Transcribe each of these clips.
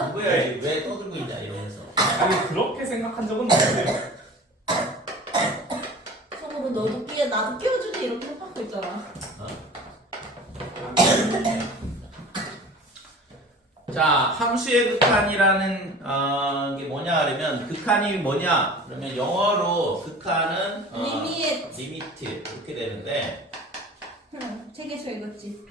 공부해야지. 왜 떠들고 있냐 이러면서. 아니 그렇게 생각한 적은 없는데. 속으로 너도 끼워 나도 끼워주지 이렇게 생각하고 있잖아. 자, 함수의 극한이라는 게 뭐냐 그러면 극한이 뭐냐? 그러면 영어로 극한은 리미트 이렇게 되는데. 책에서 읽었지.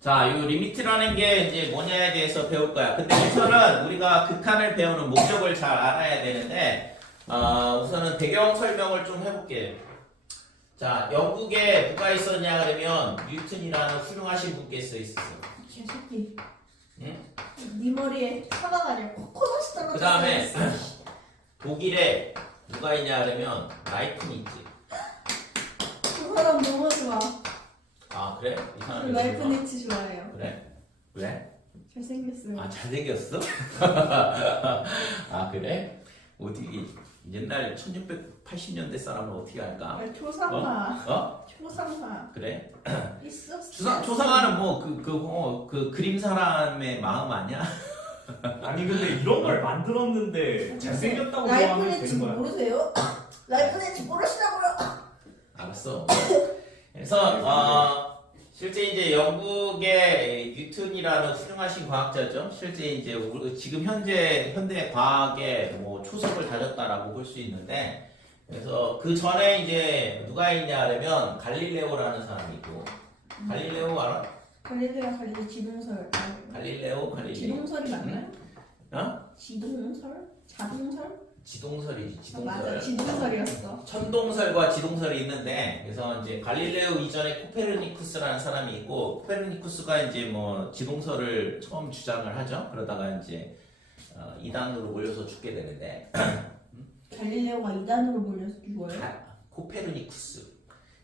자, 이 리미트라는 게 이제 뭐냐에 대해서 배울 거야. 근데 우선은 우리가 극한을 배우는 목적을 잘 알아야 되는데, 우선은 배경 설명을 좀 해볼게요. 자, 영국에 누가 있었냐 그러면 뉴턴이라는 훌륭하신 분께서 있었어. 개새끼. 응? 네 머리에 사과가 아니라 코코넛이 떨어졌어. 그 다음에 독일에 누가 있냐 그러면 라이프니츠. 그 사람 너무 좋아. 아, 그래? 이 사람이 라이프니츠 좋아해요. 그래? 왜? 잘생겼어요. 아, 잘생겼어? 아, 그래? 어디 옛날 1680년대 사람은 어떻게 할까? 초상화. 어? 초상화. 그래? 있었어. 초상화는 뭐 그 그림 사람의 마음 아니야? 아니 근데 이런 걸 만들었는데 잘생겼다고 좋아하면 라이프니츠 되는 거야. 모르세요? 라이프니츠 모르시라고요? 알았어. 그래서 실제 이제 영국의 뉴턴이라는 훌륭하신 과학자죠. 실제 이제 지금 현대 과학의 뭐 초석을 다졌다라고 볼 수 있는데, 그래서 그 전에 이제 누가 있냐 하면 갈릴레오라는 사람이 있고. 갈릴레오 알아? 갈릴레오 지동설. 갈릴레오 지동설이 맞나요? 어? 지동설? 자동설? 지동설이지, 맞아, 지동설. 지동설이었어. 천동설과 지동설이 있는데, 그래서 이제 갈릴레오 이전에 코페르니쿠스라는 사람이 있고, 코페르니쿠스가 이제 뭐 지동설을 처음 주장을 하죠. 그러다가 이제 이단으로 몰려서 죽게 되는데, 갈릴레오가 이단으로 몰려서 죽어요? 코페르니쿠스.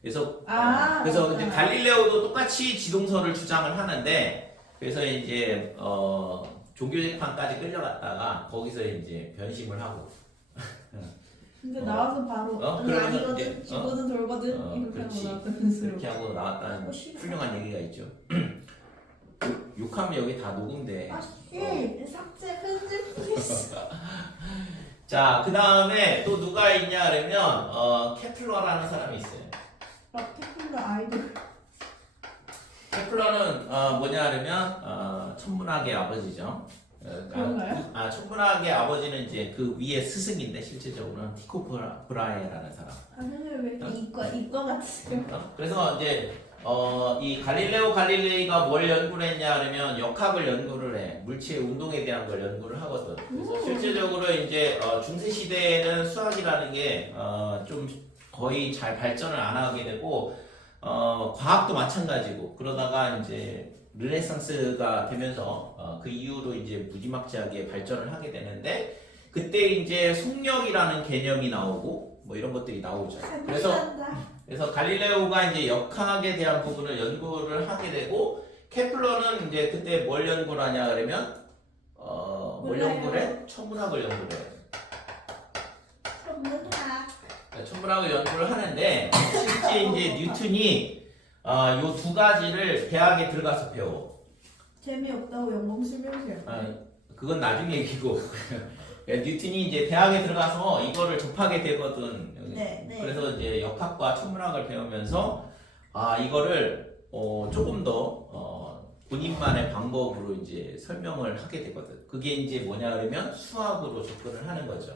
그래서 맞다. 이제 갈릴레오도 똑같이 지동설을 주장을 하는데, 그래서 이제 종교 재판까지 끌려갔다가 거기서 이제 변심을 하고. 근데 나와서 바로 그러면서 아니거든, 이제, 지거든 돌거든 이렇게 그렇지. 하고 나왔다면서요. 이렇게 하고 나왔다는 싫어. 훌륭한 얘기가 있죠. 욕하면 여기 다 녹음돼. 삭제 편집 플리즈. 자, 그 다음에 또 누가 있냐 그러면 케플러라는 사람이 있어요. 케플러 아이돌. 케플러는 뭐냐 그러면 천문학의 아버지죠. 그런가요? 천문학의 아버지는 이제 그 위에 스승인데 실제적으로는 티코 브라헤라는 사람. 아니 왜 이렇게 이과 같으세요? 그래서 이제 이 갈릴레오 갈릴레이가 뭘 연구를 했냐 그러면 역학을 연구를 해. 물체의 운동에 대한 걸 연구를 하거든. 그래서 실제적으로 이제 중세 시대에는 수학이라는 게 좀 거의 잘 발전을 안 하게 되고 과학도 마찬가지고 그러다가 이제 르네상스가 되면서 그 이후로 이제 무지막지하게 발전을 하게 되는데 그때 이제 속력이라는 개념이 나오고 뭐 이런 것들이 나오죠. 그래서 갈릴레오가 이제 역학에 대한 부분을 연구를 하게 되고 케플러는 이제 그때 뭘 연구를 하냐 그러면 뭘 연구를 해? 천문학을 연구를 해. 천문학을 연구를 하는데 실제 이제 뉴턴이 요 두 가지를 대학에 들어가서 배워. 재미없다고 연봉 실명시요. 그건 나중 얘기고. 뉴턴이 이제 대학에 들어가서 이거를 접하게 되거든. 네. 그래서 이제 역학과 천문학을 배우면서 이거를 조금 더 본인만의 방법으로 이제 설명을 하게 되거든. 그게 이제 뭐냐 그러면 수학으로 접근을 하는 거죠.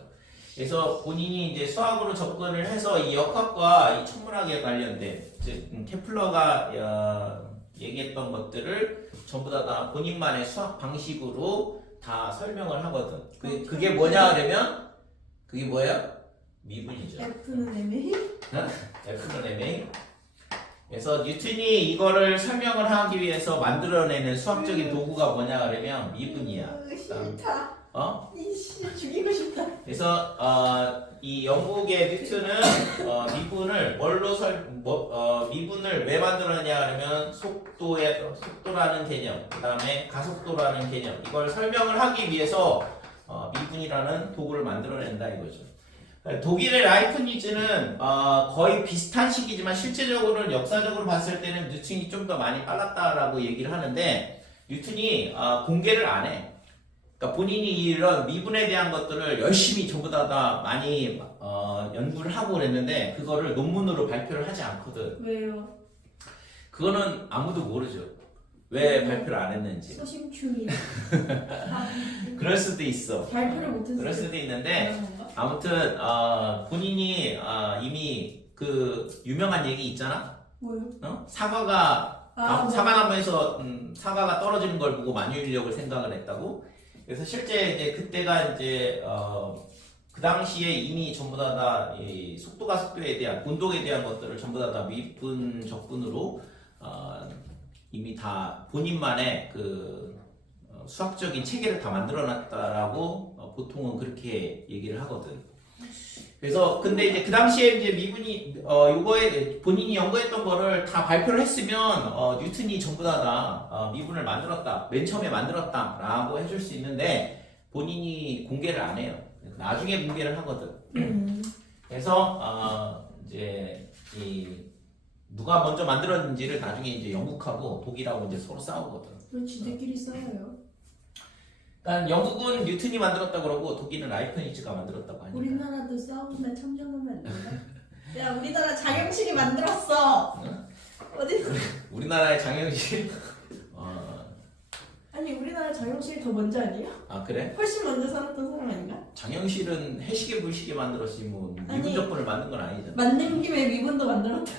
그래서 본인이 이제 수학으로 접근을 해서 이 역학과 이 천문학에 관련된 즉 케플러가 얘기했던 것들을 전부 다 본인만의 수학 방식으로 다 설명을 하거든. 그게 뭐냐 그러면 그게 뭐예요? 미분이죠. F는 애매히? F는 애매히. 그래서 뉴턴이 이거를 설명을 하기 위해서 만들어내는 수학적인 도구가 뭐냐 그러면 미분이야. 싫다. 이씨 죽이고 싶다. 그래서 이 영국의 뉴턴은 미분을 미분을 왜 만들었냐 그러면 속도라는 개념, 그다음에 가속도라는 개념 이걸 설명을 하기 위해서 미분이라는 도구를 만들어낸다 이거죠. 독일의 라이프니츠는 거의 비슷한 시기지만 실제적으로는 역사적으로 봤을 때는 뉴턴이 좀 더 많이 빨랐다라고 얘기를 하는데 뉴턴이 공개를 안 해. 그러니까 본인이 이런 미분에 대한 것들을 열심히 전부 다 많이 연구를 하고 그랬는데 그거를 논문으로 발표를 하지 않거든. 왜요? 그거는 아무도 모르죠. 왜 발표를 안 했는지. 소심충이. 그럴 수도 있어. 발표를 못했어요. 그럴 수도 있는데 아무튼 본인이 이미 그 유명한 얘기 있잖아. 뭐요? 사과가 뭐. 사과나무에서 사과가 떨어지는 걸 보고 만유인력을 생각을 했다고. 그래서 실제 이제 그때가 이제 그 당시에 이미 전부 이 속도가 속도에 대한 운동에 대한 것들을 전부 다 미분 적분으로 이미 다 본인만의 그 수학적인 체계를 다 만들어놨다라고 보통은 그렇게 얘기를 하거든. 그래서 근데 이제 그 당시에 이제 미분이 요거에 본인이 연구했던 거를 다 발표를 했으면 뉴턴이 전부 다 미분을 만들었다, 맨 처음에 만들었다라고 해줄 수 있는데 본인이 공개를 안 해요. 나중에 공개를 하거든. 그래서 이제 누가 먼저 만들었는지를 나중에 이제 영국하고 독일하고 이제 서로 싸우거든. 왜 지들끼리 싸워요? 그러니까 영국은 뉴턴이 만들었다 그러고 독일은 라이프니츠가 만들었다고 하니까. 우리나라도 싸우면 참전하면 안 된다? 야, 우리나라 장영실이 만들었어. 어디? 우리나라의 장영실. 아니, 우리나라 장영실이 더 먼저 아니에요? 아 그래? 훨씬 먼저 살았던 사람 아닌가? 장영실은 해시계 불시계 만들었지 뭐 아니, 미분적분을 만든 건 아니잖아. 만든 김에 미분도 만들었다.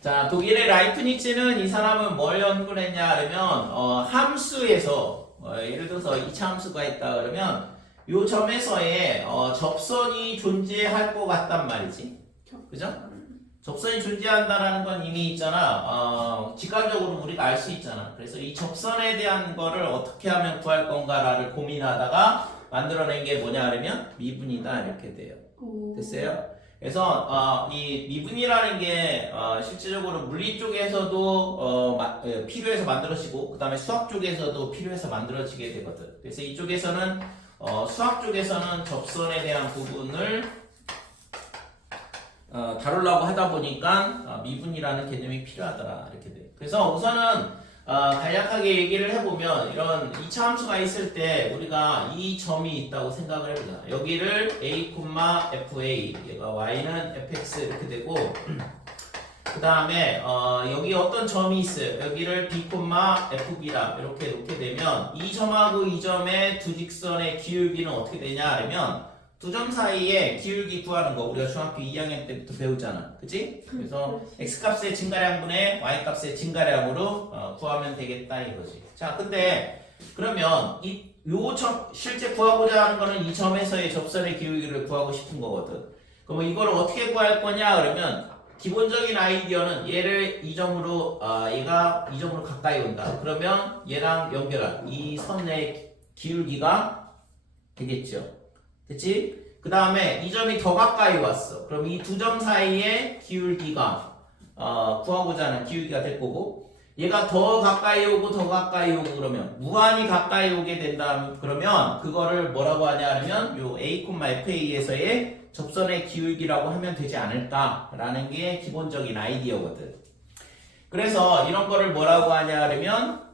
자, 독일의 라이프니츠는 이 사람은 뭘 연구를 했냐 하면 함수에서 예를 들어서 2차 함수가 있다 그러면 요 점에서의 접선이 존재할 것 같단 말이지. 그죠? 접선이 존재한다라는 건 이미 있잖아. 직관적으로 우리가 알 수 있잖아. 그래서 이 접선에 대한 거를 어떻게 하면 구할 건가를 고민하다가 만들어낸 게 뭐냐 하면 미분이다 이렇게 돼요. 됐어요? 그래서 이 미분이라는 게 실질적으로 물리 쪽에서도 필요해서 만들어지고 그 다음에 수학 쪽에서도 필요해서 만들어지게 되거든. 그래서 이쪽에서는 수학 쪽에서는 접선에 대한 부분을 다루려고 하다 보니까 미분이라는 개념이 필요하더라 이렇게 돼. 그래서 우선은 간략하게 얘기를 해보면 이런 2차 함수가 있을 때 우리가 이 점이 있다고 생각을 해보자. 여기를 a, fa, 얘가 y는 fx 이렇게 되고 그 다음에 여기 어떤 점이 있어요. 여기를 b, fb라 이렇게 놓게 되면 이 점하고 이 점의 두 직선의 기울기는 어떻게 되냐 하면 두 점 사이에 기울기 구하는 거 우리가 중학교 2학년 때부터 배우잖아. 그치? 그래서 x값의 증가량분의 y값의 증가량으로 구하면 되겠다 이거지. 자, 근데 그러면 요 점 실제 구하고자 하는 거는 이 점에서의 접선의 기울기를 구하고 싶은 거거든. 그러면 이걸 어떻게 구할 거냐 그러면 기본적인 아이디어는 얘를 이 점으로 얘가 이 점으로 가까이 온다. 그러면 얘랑 연결한 이 선의 기울기가 되겠죠. 됐지? 그 다음에 이 점이 더 가까이 왔어. 그럼 이 두 점 사이의 기울기가 구하고자 하는 기울기가 될 거고 얘가 더 가까이 오고 더 가까이 오고 그러면 무한히 가까이 오게 된다 그러면 그거를 뭐라고 하냐 하면 요 a, fa에서의 접선의 기울기라고 하면 되지 않을까라는 게 기본적인 아이디어거든. 그래서 이런 거를 뭐라고 하냐 하면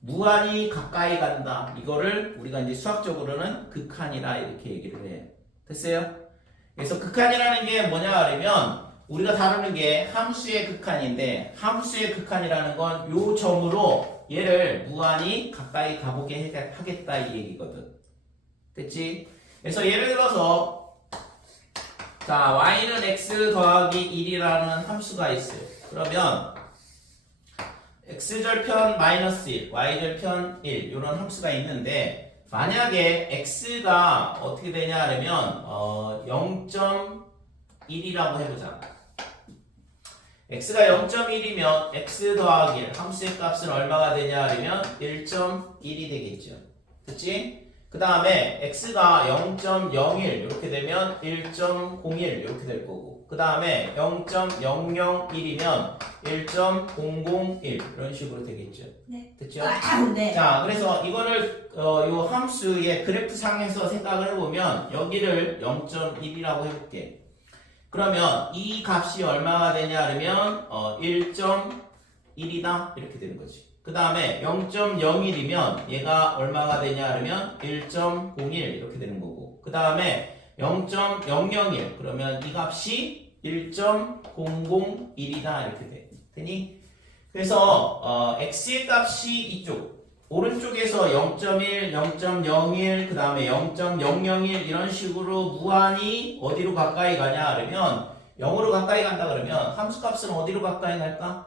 무한히 가까이 간다. 이거를 우리가 이제 수학적으로는 극한이라 이렇게 얘기를 해요. 됐어요? 그래서 극한이라는 게 뭐냐 하면 우리가 다루는 게 함수의 극한인데 함수의 극한이라는 건 요 점으로 얘를 무한히 가까이 가보게 하겠다 이 얘기거든. 됐지? 그래서 예를 들어서 자 y는 x 더하기 1이라는 함수가 있어요. 그러면 x절편 마이너스 1, y절편 1 이런 함수가 있는데 만약에 x가 어떻게 되냐 하면 0.1이라고 해보자. x가 0.1이면 x 더하기 1 함수의 값은 얼마가 되냐 하면 1.1이 되겠죠. 됐지? 그 다음에 x가 0.01 이렇게 되면 1.01 이렇게 될 거고 그 다음에 0.001이면 1.001 이런 식으로 되겠죠. 네. 됐죠? 네. 자, 그래서 이거를 요 함수의 그래프 상에서 생각을 해보면 여기를 0.1이라고 해볼게. 그러면 이 값이 얼마가 되냐 하면 1.1이다 이렇게 되는 거지. 그 다음에 0.01이면 얘가 얼마가 되냐 하면 1.01 이렇게 되는 거고 그 다음에 0.001 그러면 이 값이 1.001이다 이렇게 돼. 되니? 그래서 x의 값이 이쪽 오른쪽에서 0.1, 0.01 그 다음에 0.001 이런 식으로 무한히 어디로 가까이 가냐 그러면 0으로 가까이 간다 그러면 함수값은 어디로 가까이 갈까?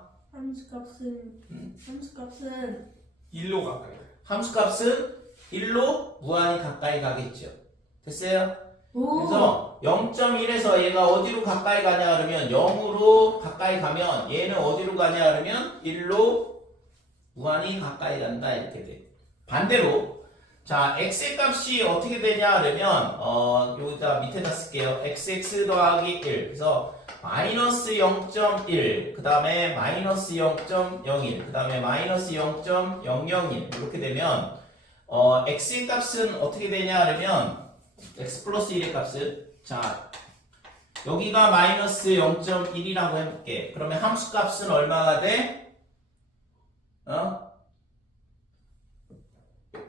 함수값은 1로 가까이. 함수값은 1로 무한히 가까이 가겠죠. 됐어요? 오. 그래서 0.1에서 얘가 어디로 가까이 가냐 그러면 0으로 가까이 가면 얘는 어디로 가냐 그러면 1로 무한히 가까이 간다 이렇게 돼. 반대로 자 x의 값이 어떻게 되냐 그러면 여기다 밑에다 쓸게요. xx 더하기 1 그래서 마이너스 0.1 그 다음에 마이너스 0.01 그 다음에 마이너스 0.001 이렇게 되면 x의 값은 어떻게 되냐 그러면 x 플러스 1의 값은 자 여기가 마이너스 0.1이라고 해볼게. 그러면 함수 값은 얼마가 돼?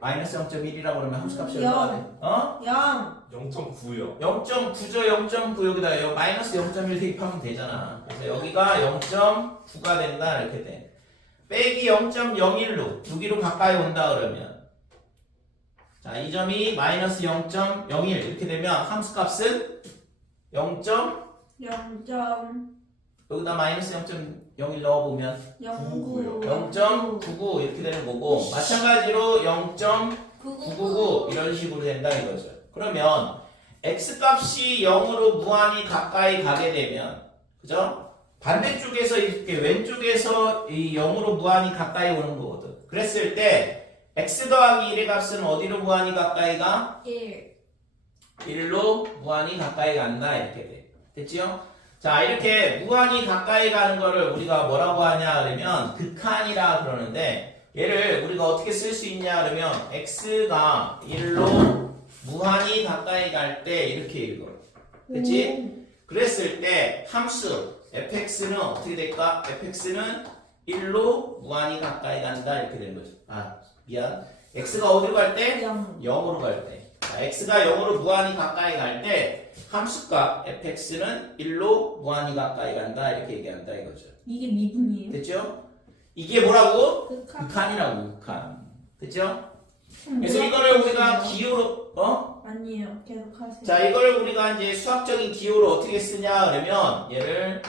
마이너스 0.1이라고 그러면 함수 값이 얼마가 돼? 0. 0.9요. 0.9죠. 0.9 여기다 마이너스 0.1 대입하면 되잖아. 그래서 여기가 0.9가 된다 이렇게 돼. 빼기 0.01로 여기로 가까이 온다 그러면 자, 이 점이 마이너스 0.01 이렇게 되면 함수 값은 0. 0. 여기다 마이너스 0.01 넣어보면 0.99 0.99 이렇게 되는 거고 마찬가지로 0.999 이런 식으로 된다 이거죠. 그러면 x값이 0으로 무한히 가까이 가게 되면 그죠? 반대쪽에서 이렇게 왼쪽에서 이 0으로 무한히 가까이 오는 거거든. 그랬을 때 x 더하기 1의 값은 어디로 무한히 가까이 가? 1. 1로 무한히 가까이 간다 이렇게 돼. 됐지요? 자 이렇게 무한히 가까이 가는 거를 우리가 뭐라고 하냐 그러면 극한이라 그러는데 얘를 우리가 어떻게 쓸 수 있냐 그러면 x가 1로 무한히 가까이 갈 때 이렇게 읽어. 그치? 그랬을 때 함수 fx는 어떻게 될까? fx는 1로 무한히 가까이 간다 이렇게 되는 거죠. 아 미안. x가 어디로 갈 때? 0. 0으로 갈 때. 자, x가 0으로 무한히 가까이 갈 때 함수값 fx는 1로 무한히 가까이 간다 이렇게 얘기한다 이거죠. 이게 미분이에요? 됐죠? 이게 뭐라고? 극한. 극한이라고 극한. 됐죠? 그래서 이거를 우리가 기호로 아니에요. 계속 하세요. 자 이걸 우리가 이제 수학적인 기호로 어떻게 쓰냐 그러면 얘를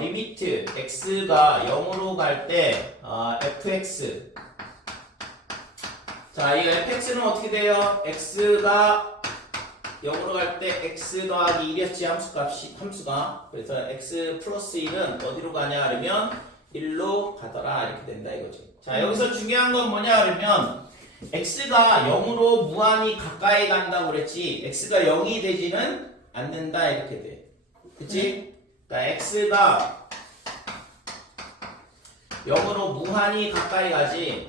리미트 x가 0으로 갈 때 fx 자 이 fx는 어떻게 돼요? x가 0으로 갈 때 x 더하기 1이었지 함수가 그래서 x 플러스 1은 어디로 가냐 그러면 1로 가더라 이렇게 된다 이거죠. 자 여기서 중요한 건 뭐냐 그러면 x가 0으로 무한히 가까이 간다고 그랬지 x가 0이 되지는 않는다 이렇게 돼. 그치? 그러니까 x가 0으로 무한히 가까이 가지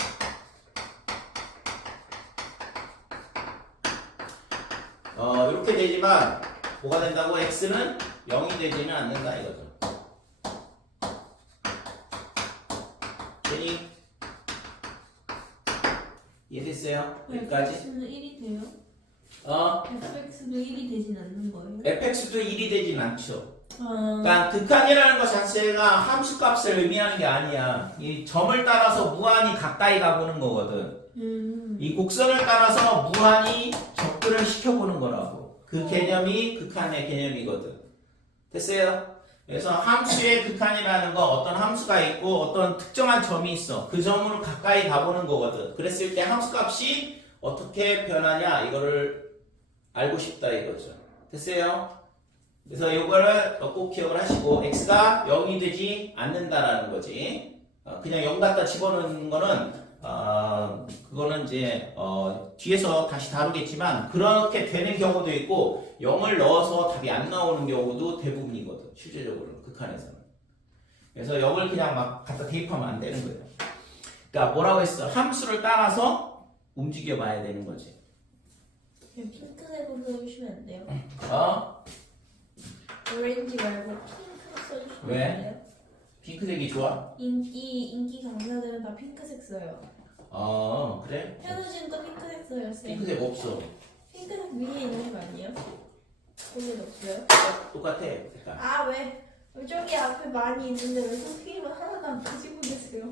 이렇게 되지만 뭐가 된다고? x는 0이 되지는 않는다 이거죠. 되니? 이해됐어요? 여기까지? fx는 1이 돼요? 어? fx도 1이 되진 않는 거예요? fx도 1이 되진 않죠. 아, 그러니까 극한이라는 것 자체가 함수값을 의미하는 게 아니야. 이 점을 따라서 무한히 가까이 가보는 거거든. 이 곡선을 따라서 무한히 접근을 시켜보는 거라고. 그 개념이 극한의 개념이거든. 됐어요? 그래서 함수의 극한이라는 거 어떤 함수가 있고 어떤 특정한 점이 있어. 그 점으로 가까이 가보는 거거든. 그랬을 때 함수값이 어떻게 변하냐 이거를 알고 싶다 이거죠. 됐어요? 그래서 이거를 꼭 기억을 하시고 x가 0이 되지 않는다라는 거지. 그냥 0 갖다 집어넣는 거는 그거는 이제 뒤에서 다시 다루겠지만 그렇게 되는 경우도 있고 0을 넣어서 답이 안 나오는 경우도 대부분이거든. 실제적으로 극한에서는. 그래서 0을 그냥 막 갖다 대입하면 안 되는 거예요. 그러니까 뭐라고 했어? 함수를 따라서 움직여 봐야 되는 거지. 핑크색으로 써주시면 안 돼요? 어? 오렌지 말고 핑크로 써주시면 왜? 안 돼요? 핑크색이 좋아? 인기 강사들은 다 핑크색 써요. 그래? 현우진도 핑크색 써요. 쌤. 핑크색 없어. 핑크색 위에 있는 거 아니에요? 거기 없어요? 똑같아. 색깔. 아 왜? 저기 앞에 많이 있는데 왜 선생님은 하나도 안 가지고 계세요?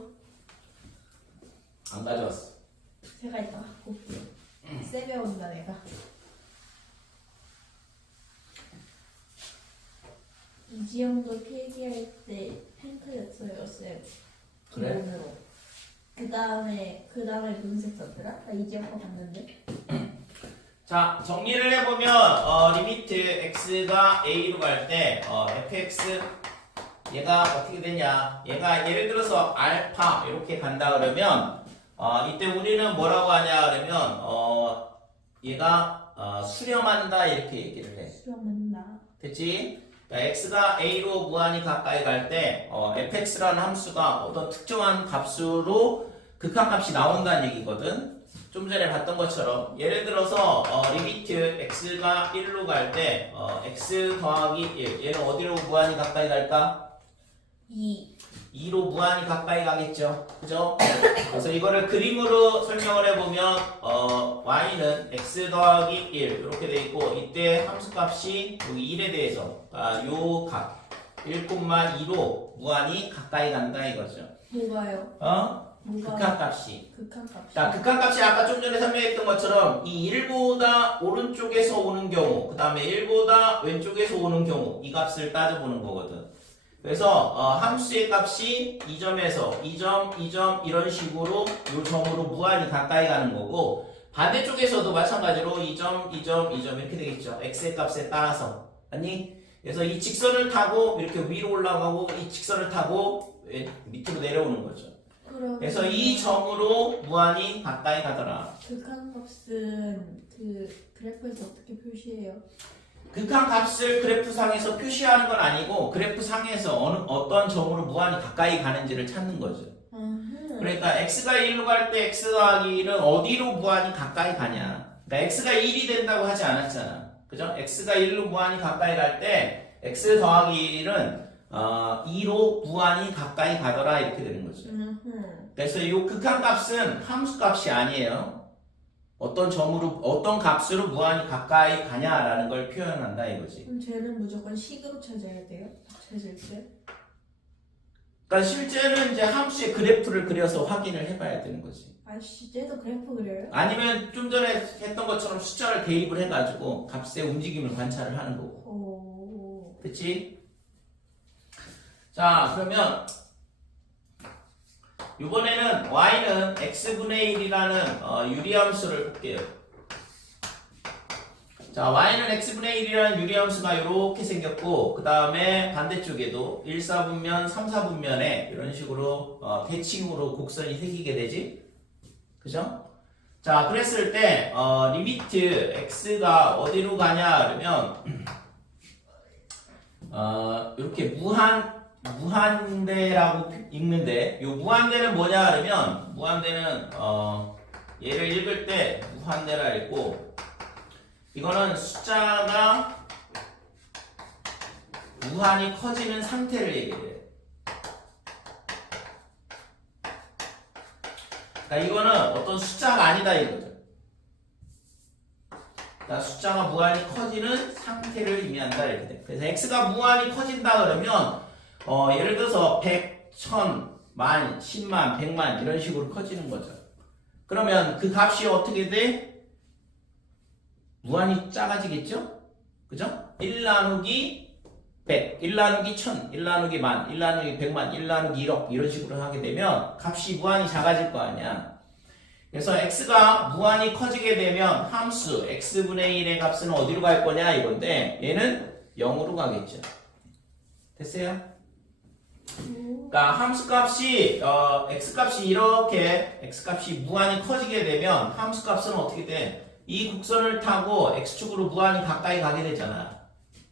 안 가져왔어. 제가 이따 갖고 올게요. 쌤에 온다 내가. 이지영도 필기할 때 핑크였어요 쌤. 그래? 기본으로. 그 다음에 무슨 색 썼더라? 나 이지영 거 봤는데. 자, 정리를 해보면 리미트 x가 a로 갈 때 fx 얘가 어떻게 되냐? 얘가 예를 들어서 알파 이렇게 간다 그러면 이때 우리는 뭐라고 하냐 그러면 얘가 수렴한다 이렇게 얘기를 해. 수렴한다. 됐지? 그러니까 x가 a로 무한히 가까이 갈 때 fx라는 함수가 어떤 특정한 값으로 극한값이 나온다는 얘기거든. 좀 전에 봤던 것처럼 예를 들어서 리미트 x가 1로 갈 때 x 더하기 1 얘는 어디로 무한히 가까이 갈까? 2로 무한히 가까이 가겠죠. 그죠? 그래서 이거를 그림으로 설명을 해보면 y는 x 더하기 1 이렇게 돼 있고 이때 함수값이 여기 1에 대해서 요 값 1,2로 무한히 가까이 간다 이거죠. 뭐가요? 극한값이. 극한값이. 자, 극한값이 아까 좀 전에 설명했던 것처럼 이 1보다 오른쪽에서 오는 경우 그 다음에 1보다 왼쪽에서 오는 경우 이 값을 따져보는 거거든. 그래서 함수의 값이 2점에서 2점, 2점 이런 식으로 이 점으로 무한히 가까이 가는 거고 반대쪽에서도 마찬가지로 2점, 2점, 2점 이렇게 되겠죠. x의 값에 따라서. 아니? 그래서 이 직선을 타고 이렇게 위로 올라가고 이 직선을 타고 밑으로 내려오는 거죠. 그래서 이 점으로 무한히 가까이 가더라. 극한값은 그 그래프에서 어떻게 표시해요? 극한값을 그래프상에서 표시하는 건 아니고 그래프상에서 어떤 점으로 무한히 가까이 가는지를 찾는 거죠. 그러니까 x가 1로 갈 때 x 더하기 1은 어디로 무한히 가까이 가냐. 그러니까 x가 1이 된다고 하지 않았잖아. 그죠? x가 1로 무한히 가까이 갈 때 x 더하기 1은 2로 무한히 가까이 가더라 이렇게 되는 거죠. 그래서 이 극한값은 함수값이 아니에요. 어떤 점으로 어떤 값으로 무한히 가까이 가냐라는 걸 표현한다 이거지. 그럼 쟤는 무조건 식으로 찾아야 돼요? 찾을 때? 그러니까 실제는 이제 함수의 그래프를 그려서 확인을 해봐야 되는 거지. 아씨 쟤도 그래프 그려요? 아니면 좀 전에 했던 것처럼 숫자를 대입을 해가지고 값의 움직임을 관찰을 하는 거고. 그치? 자, 그러면 이번에는 y는 x분의 1이라는 유리함수를 볼게요. 자, y는 x분의 1이라는 유리함수가 이렇게 생겼고 그 다음에 반대쪽에도 1, 4분면, 3, 4분면에 이런 식으로 대칭으로 곡선이 생기게 되지. 그죠? 자, 그랬을 때 리미트 x가 어디로 가냐 그러면 이렇게 무한대라고 읽는데 이 무한대는 뭐냐 그러면 무한대는 얘를 읽을 때 무한대라 읽고 이거는 숫자가 무한히 커지는 상태를 얘기해요. 그러니까 이거는 어떤 숫자가 아니다 이거죠. 그러니까 숫자가 무한히 커지는 상태를 의미한다 이렇게 돼. 그래서 x가 무한히 커진다 그러면 예를 들어서 100, 1000, 만, 10만, 100만 이런 식으로 커지는 거죠. 그러면 그 값이 어떻게 돼? 무한히 작아지겠죠? 그죠? 1 나누기 100, 1 나누기 1000, 1 나누기 만, 1 나누기 100만, 1 나누기 1억 이런 식으로 하게 되면 값이 무한히 작아질 거 아니야. 그래서 x가 무한히 커지게 되면 함수 x분의 1의 값은 어디로 갈 거냐 이건데 얘는 0으로 가겠죠. 됐어요? 그러니까 함수값이 x값이 이렇게 x값이 무한히 커지게 되면 함수값은 어떻게 돼? 이 곡선을 타고 x축으로 무한히 가까이 가게 되잖아.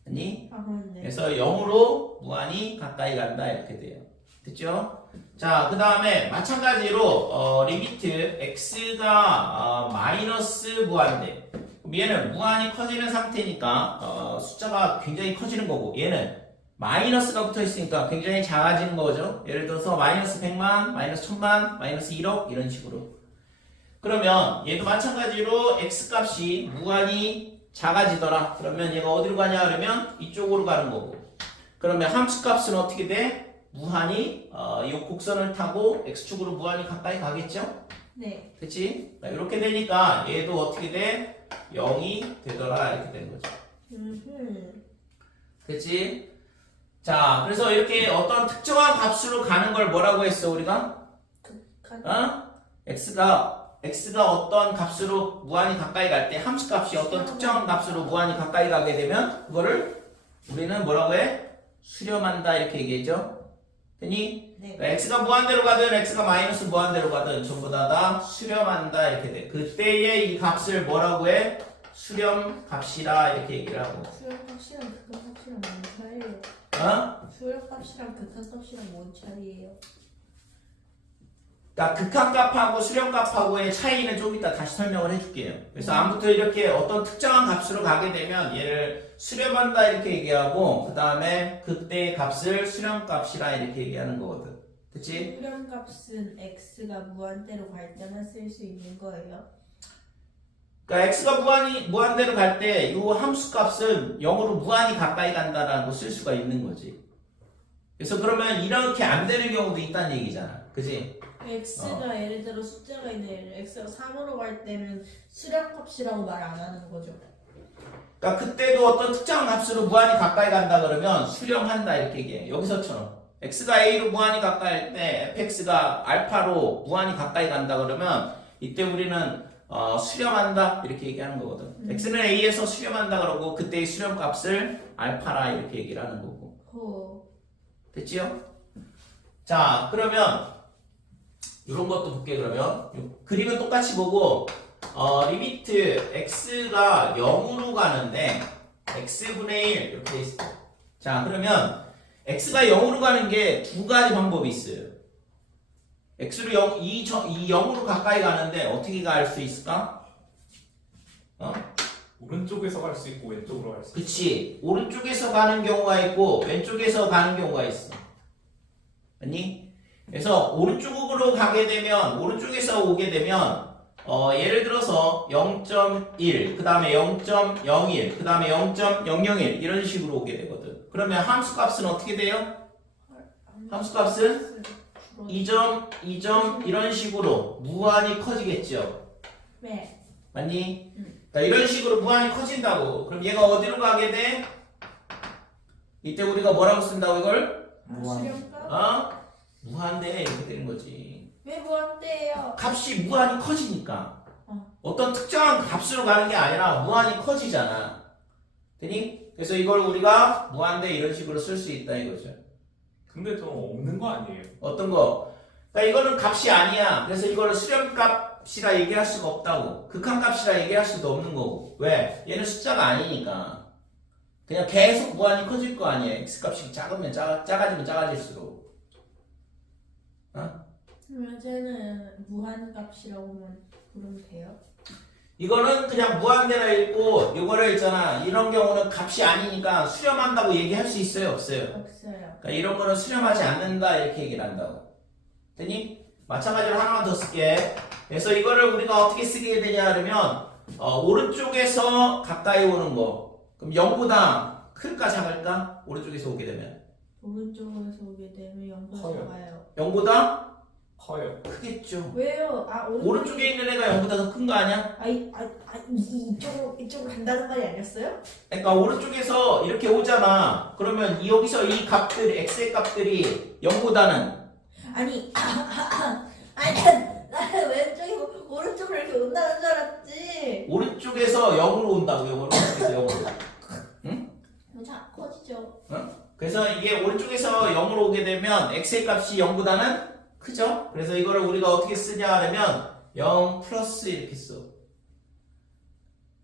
아니? 네. 그래서 0으로 무한히 가까이 간다 이렇게 돼요. 됐죠? 자, 그 다음에 마찬가지로 리미트 x가 마이너스 무한대. 그럼 얘는 무한히 커지는 상태니까 숫자가 굉장히 커지는 거고 얘는 마이너스가 붙어 있으니까 굉장히 작아지는 거죠. 예를 들어서 마이너스 100만, 마이너스 1000만, 마이너스 1억 이런 식으로. 그러면 얘도 마찬가지로 x 값이 무한히 작아지더라. 그러면 얘가 어디로 가냐 그러면 이쪽으로 가는 거고. 그러면 함수 값은 어떻게 돼? 무한히 이 곡선을 타고 x축으로 무한히 가까이 가겠죠? 네. 그치? 이렇게 되니까 얘도 어떻게 돼? 0이 되더라 이렇게 되는 거죠. 그치? 자, 그래서 이렇게 어떤 특정한 값으로 가는 걸 뭐라고 했어 우리가? x가 어떤 값으로 무한히 가까이 갈 때 함수 값이 어떤 특정한 값으로 무한히 가까이 가게 되면 그거를 우리는 뭐라고 해? 수렴한다 이렇게 얘기했죠? 되니? 네. x가 무한대로 가든 x가 마이너스 무한대로 가든 전부 다 수렴한다 이렇게 돼. 그때의 이 값을 뭐라고 해? 수렴 값이라 이렇게 얘기를 하고. 수렴값이랑 극한값이랑 뭔 차이예요? 수렴값이랑 극한값이랑 뭔 차이예요? 그러니까 극한값하고 수렴값하고의 차이는 좀 이따 다시 설명을 해줄게요. 그래서 아무튼 이렇게 어떤 특정한 값으로 가게 되면 얘를 수렴한다 이렇게 얘기하고 그 다음에 그때의 값을 수렴값이라 이렇게 얘기하는 거거든. 그치? 수렴값은 x가 무한대로 갈 때만 쓸 수 있는 거예요? 그러니까 x가 무한대로 갈 때 이 함수 값은 0으로 무한히 가까이 간다라고 쓸 수가 있는 거지. 그래서 그러면 이렇게 안 되는 경우도 있다는 얘기잖아. 그치? x가 예를 들어 숫자가 있는 예를 x가 3으로 갈 때는 수렴값이라고 말 안 하는 거죠. 그러니까 그때도 어떤 특정한 값으로 무한히 가까이 간다 그러면 수렴한다 이렇게 얘기해. 여기서처럼 x가 a로 무한히 가까이 할 때 fx가 알파로 무한히 가까이 간다 그러면 이때 우리는 수렴한다 이렇게 얘기하는 거거든. x는 a에서 수렴한다 그러고 그때의 수렴값을 알파라 이렇게 얘기를 하는 거고. 됐지요? 자, 그러면 이런 것도 볼게. 그러면 그림은 똑같이 보고 리미트 x가 0으로 가는데 x분의 1 이렇게 돼 있어요. 자, 그러면 x가 0으로 가는 게 두 가지 방법이 있어요. x로 0으로 가까이 가는데 어떻게 갈 수 있을까? 오른쪽에서 갈 수 있고 왼쪽으로 갈 수 있고. 그치. 오른쪽에서 가는 경우가 있고 왼쪽에서 가는 경우가 있어. 아니? 그래서 오른쪽으로 가게 되면 오른쪽에서 오게 되면 예를 들어서 0.1 그 다음에 0.01 그 다음에 0.001 이런 식으로 오게 되거든. 그러면 함수 값은 어떻게 돼요? 함수 값은 2점, 2점 이런 식으로 무한히 커지겠죠. 네. 맞니? 그러니까 이런 식으로 무한히 커진다고. 그럼 얘가 어디로 가게 돼? 이때 우리가 뭐라고 쓴다고 이걸? 수렴값? 무한대 이렇게 되는 거지. 왜 무한대예요? 값이 무한히 커지니까. 어떤 특정한 값으로 가는 게 아니라 무한히 커지잖아. 되니? 그래서 이걸 우리가 무한대 이런 식으로 쓸 수 있다 이거죠. 근데 좀 없는 거 아니에요? 어떤 거? 그러니까 이거는 값이 아니야. 그래서 이거를 수렴값이라 얘기할 수가 없다고. 극한값이라 얘기할 수도 없는 거고. 왜? 얘는 숫자가 아니니까. 그냥 계속 무한히 커질 거 아니야. x값이 작으면 작아지면 작아질수록. 그러면 쟤는 무한값이라고만 부르면 돼요? 이거는 그냥 무한대라 읽고 이거를 있잖아. 이런 경우는 값이 아니니까 수렴한다고 얘기할 수 있어요? 없어요? 없어요. 그러니까 이런 거는 수렴하지 않는다 이렇게 얘기를 한다고. 되니? 마찬가지로 하나만 더 쓸게. 그래서 이거를 우리가 어떻게 쓰게 되냐 그러면 오른쪽에서 가까이 오는 거. 그럼 0보다 클까 작을까? 오른쪽에서 오게 되면. 오른쪽에서 오게 되면 0보다 커요. 작아요. 0보다 커요. 크겠죠. 왜요? 오른쪽에 있는 애가 0보다 더 큰 거 아니야? 이쪽으로 간다는 말이 아니었어요? 그러니까 오른쪽에서 이렇게 오잖아. 그러면 여기서 이 값들, x의 값들이 0보다는 아니 나는 왼쪽이고 오른쪽으로 이렇게 온다는 줄 알았지. 오른쪽에서 0으로 온다고요. 오른쪽에서 0으로. 자, 커지죠. 그래서 이게 오른쪽에서 0으로 오게 되면 x의 값이 0보다는 크죠? 그래서 이거를 우리가 어떻게 쓰냐 하면 0 플러스 이렇게 써.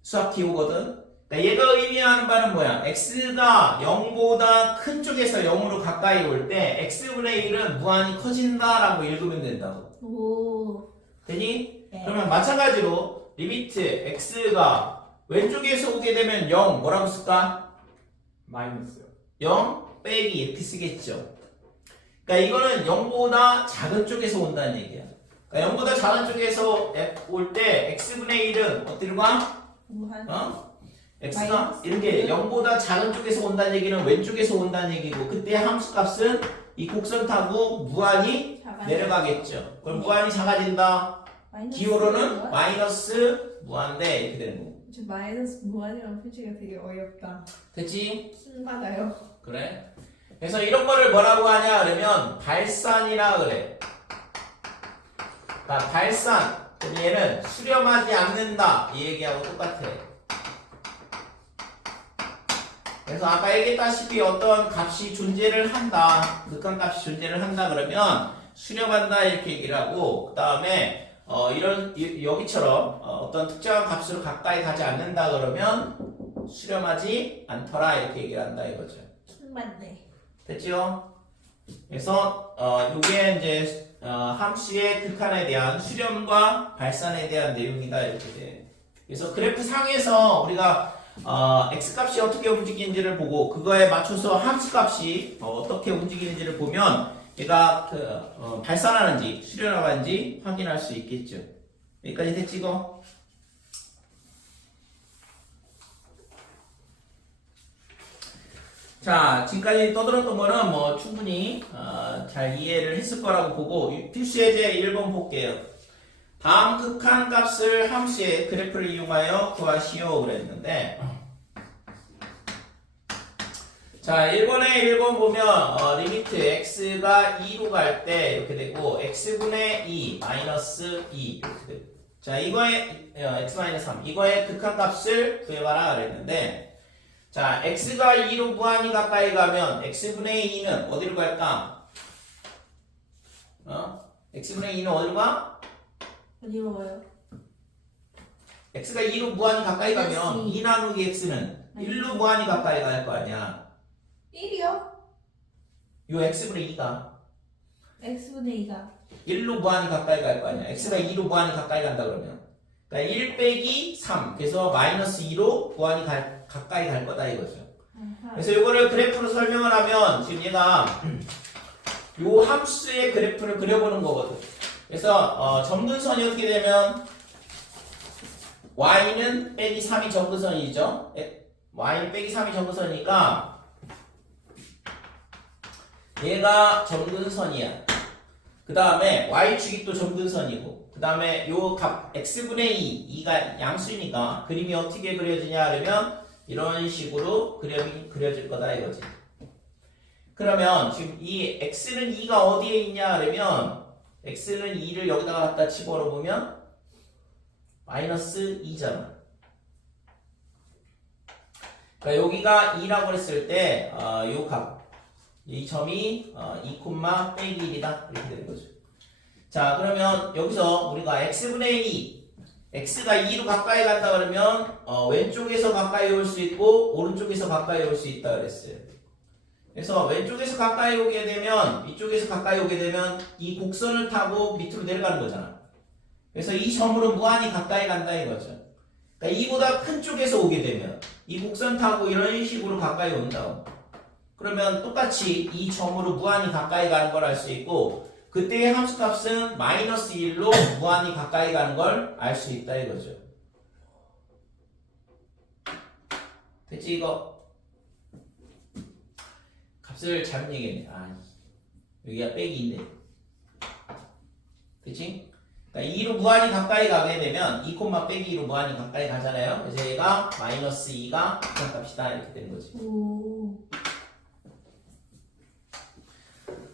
수학 기호거든. 그러니까 얘가 의미하는 바는 뭐야? x가 0보다 큰 쪽에서 0으로 가까이 올 때 x분의 1은 무한히 커진다라고 읽으면 된다고. 오. 되니? 네. 그러면 마찬가지로 리미트 x가 왼쪽에서 오게 되면 0 뭐라고 쓸까? 마이너스요. 0 빼기 이렇게 쓰겠죠. 그러니까 이거는 0보다 작은 쪽에서 온다는 얘기야. 그러니까 0보다 작은 쪽에서 올 때 x분의 1은 어디로 가? 무한. x가 마이너스 이렇게 일. 0보다 작은 쪽에서 온다는 얘기는 왼쪽에서 온다는 얘기고, 그때 함수값은 이 곡선 타고 무한히 내려가겠죠. 그럼 무한히 작아진다. 기호로는 마이너스 무한대 이렇게 되는 거고. 저 마이너스 무한이라는 표시가 되게 어이없다. 됐지? 신받아요. 그래? 그래서 이런 거를 뭐라고 하냐 그러면 발산이라 그래. 그러니까 발산. 그럼 얘는 수렴하지 않는다. 이 얘기하고 똑같아. 그래서 아까 얘기했다시피 어떤 값이 존재를 한다. 극한값이 존재를 한다 그러면 수렴한다 이렇게 얘기를 하고, 그 다음에 여기처럼 어떤 특정한 값으로 가까이 가지 않는다 그러면 수렴하지 않더라 이렇게 얘기를 한다 이거죠. 신받네. 됐죠? 그래서 요게 이제 함수의 극한에 대한 수렴과 발산에 대한 내용이다 이렇게 돼. 그래서 그래프 상에서 우리가 x값이 어떻게 움직이는지를 보고 그거에 맞춰서 함수값이 어떻게 움직이는지를 보면 얘가 발산하는지 수렴하는지 확인할 수 있겠죠. 여기까지 됐지 이거? 자, 지금까지 떠들었던 거는 뭐 충분히 잘 이해를 했을 거라고 보고, 필수 예제 1번 볼게요. 다음 극한 값을 함수의 그래프를 이용하여 구하시오 그랬는데, 자 1번 보면 리미트 x가 2로 갈 때 이렇게 되고 x분의 2 마이너스 2 이렇게 되고, 자 이거의 x-3 이거의 극한 값을 구해봐라 그랬는데, 자 x가 2로 무한히 가까이 가면 x분의 2는 어디로 갈까? x분의 2는 어디로 가? 어디로 가요? x가 2로 무한히 가까이 가면 마이너스 2 나누기 x는 1로 무한히 가까이 갈 거 아니야. 1이요? 요 x분의 2가 x분의 2가 1로 무한히 가까이 갈 거 아니야. x가 2로 무한히 가까이 간다 그러면, 그러니까 1 빼기 3 그래서 마이너스 2로 무한히 가까이 갈 거다 이거죠. 그래서 이거를 그래프로 설명을 하면 지금 얘가 요 함수의 그래프를 그려보는 거거든. 그래서 점근선이 어떻게 되면 y는 빼기 3이 점근선이죠. y는 빼기 3이 점근선이니까 얘가 점근선이야. 그 다음에 y축이 또 점근선이고, 그 다음에 요 값 x분의 2, 2가 양수니까 그림이 어떻게 그려지냐 하면 이런 식으로 그림이 그려질 거다 이거지. 그러면 지금 이 x는 2가 어디에 있냐 하면 x는 2를 여기다가 갖다 집어넣어 보면 마이너스 2잖아. 그러니까 여기가 2라고 했을 때 요 값, 이 점이 2, 빼기 1이다 이렇게 되는 거죠. 자 그러면 여기서 우리가 x분의 2, x가 2로 가까이 간다 그러면 왼쪽에서 가까이 올 수 있고 오른쪽에서 가까이 올 수 있다 그랬어요. 그래서 왼쪽에서 가까이 오게 되면, 이쪽에서 가까이 오게 되면 이 곡선을 타고 밑으로 내려가는 거잖아. 그래서 이 점으로 무한히 가까이 간다 이거죠. 그러니까 이보다 큰 쪽에서 오게 되면 이 곡선 타고 이런 식으로 가까이 온다. 그러면 똑같이 이 점으로 무한히 가까이 가는 걸 알 수 있고, 그때의 함수값은 마이너스 1로 무한히 가까이 가는 걸 알 수 있다 이거죠. 됐지 이거? 값을 잘못 얘기했네. 여기가 빼기인데. 그치? 그러니까 2로 무한히 가까이 가게 되면 2, 빼기 2로 무한히 가까이 가잖아요. 그래서 얘가 마이너스 2가 극한값이다 이렇게 되는 거지. 오.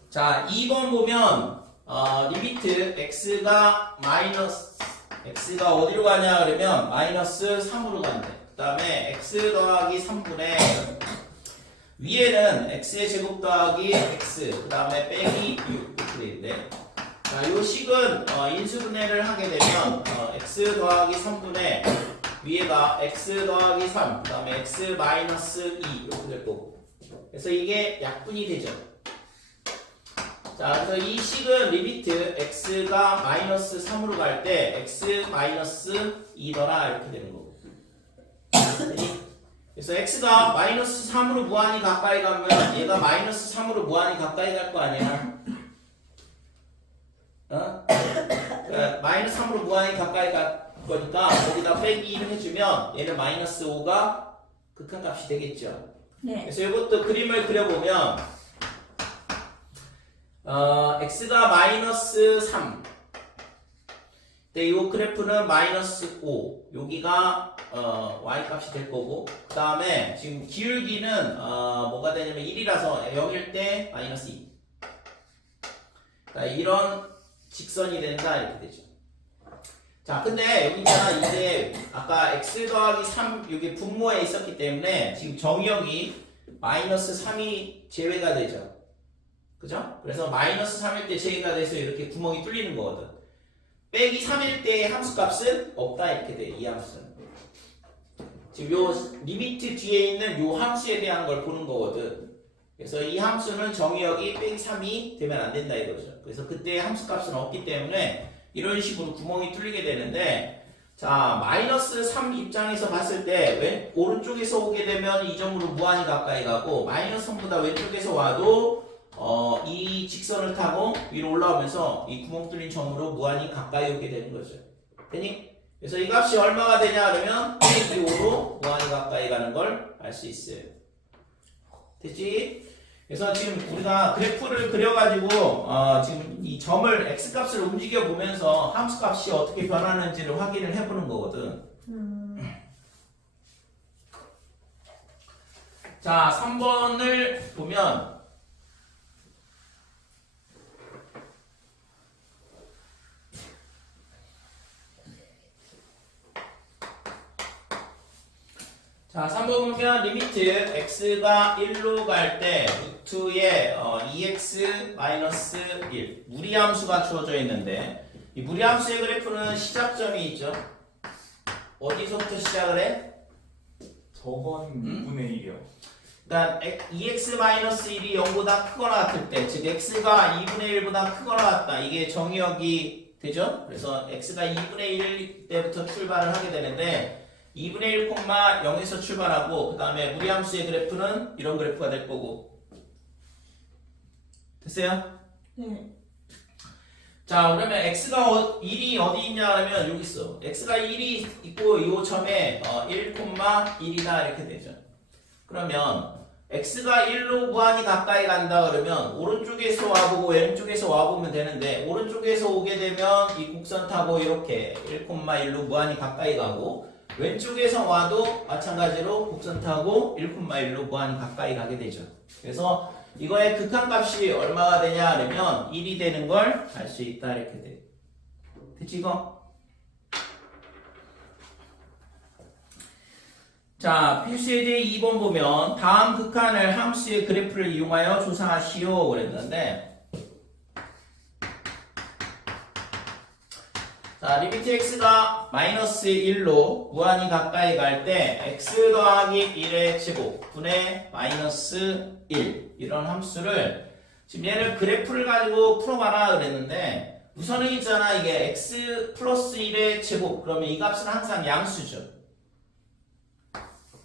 자 2번 보면 리미트 x가 어디로 가냐 그러면 마이너스 3으로 간대. 그 다음에 x 더하기 3분의 위에는 x의 제곱 더하기 x 그 다음에 빼기 6 이렇게 되는데, 자, 요 식은 인수분해를 하게 되면 x 더하기 3분의 위에가 x 더하기 3 그 다음에 x 마이너스 2 이렇게 될 거고, 그래서 이게 약분이 되죠. 자, 그래서 이 식은 리미트 x가 마이너스 3으로 갈 때 x 마이너스 2더라 이렇게 되는 거고. 그래서 x가 마이너스 3으로 무한히 가까이 가면 얘가 마이너스 3으로 무한히 가까이 갈 거 아니야? 어? 그러니까 마이너스 3으로 무한히 가까이 갈 거니까 거기다 빼기 1 해주면 얘는 마이너스 5가 극한값이 되겠죠. 네. 그래서 이것도 그림을 그려보면 x가 마이너스 3 근데 이 그래프는 마이너스 5 여기가 y값이 될 거고 그 다음에 지금 기울기는 뭐가 되냐면 1이라서 0일 때 마이너스 2 그러니까 이런 직선이 된다 이렇게 되죠. 자 근데 여기 있잖아 이제 아까 x 더하기 3 여기 분모에 있었기 때문에 지금 정의역이 마이너스 3이 제외가 되죠. 그죠? 그래서 마이너스 3일 때 제외가 돼서 이렇게 구멍이 뚫리는 거거든. 빼기 3일 때 함수값은 없다 이렇게 돼. 이 함수는. 지금 요 리미트 뒤에 있는 요 함수에 대한 걸 보는 거거든. 그래서 이 함수는 정의역이 빼기 3이 되면 안 된다 이거죠. 그래서 그때 함수값은 없기 때문에 이런 식으로 구멍이 뚫리게 되는데 자 마이너스 3 입장에서 봤을 때 오른쪽에서 오게 되면 이 점으로 무한히 가까이 가고 마이너스 3보다 왼쪽에서 와도 이 직선을 타고 위로 올라오면서 이 구멍 뚫린 점으로 무한히 가까이 오게 되는 거죠. 되니? 그래서 이 값이 얼마가 되냐 그러면 빼기 5로 무한히 가까이 가는 걸 알 수 있어요. 됐지? 그래서 지금 우리가 그래프를 그려가지고 지금 이 점을 x값을 움직여 보면서 함수값이 어떻게 변하는지를 확인을 해보는 거거든. 자 3번을 보면 자 3번 보면 리미트 x가 1로 갈 때 루트에 2x-1 무리함수가 주어져 있는데 이 무리함수의 그래프는 시작점이 있죠. 어디서부터 시작을 해? 저건 6분의 1이요. 그러니까 2x-1이 0보다 크거나 같을 때 즉 x가 2분의 1보다 크거나 같다. 이게 정의역이 되죠. 그래서 x가 2분의 1 때부터 출발을 하게 되는데 2분의 1, 0에서 출발하고 그 다음에 무리함수의 그래프는 이런 그래프가 될 거고 됐어요? 네. 자 그러면 x가 1이 어디 있냐 하면 여기 있어. x가 1이 있고 이 점에 1,1이다 이렇게 되죠. 그러면 x가 1로 무한히 가까이 간다 그러면 오른쪽에서 와보고 왼쪽에서 와보면 되는데 오른쪽에서 오게 되면 이 곡선 타고 이렇게 1,1로 무한히 가까이 가고 왼쪽에서 와도 마찬가지로 곡선 타고 1,1로 무한히 가까이 가게 되죠. 그래서 이거의 극한값이 얼마가 되냐 하면 1이 되는 걸 알 수 있다 이렇게 돼. 됐지 이거? 자 필수에 대해 2번 보면 다음 극한을 함수의 그래프를 이용하여 조사하시오 그랬는데 자, 리미트 x가 마이너스 1로 무한히 가까이 갈 때 x 더하기 1의 제곱 분의 마이너스 1 이런 함수를 지금 얘를 그래프를 가지고 풀어봐라 그랬는데 우선은 있잖아 이게 x 플러스 1의 제곱 그러면 이 값은 항상 양수죠.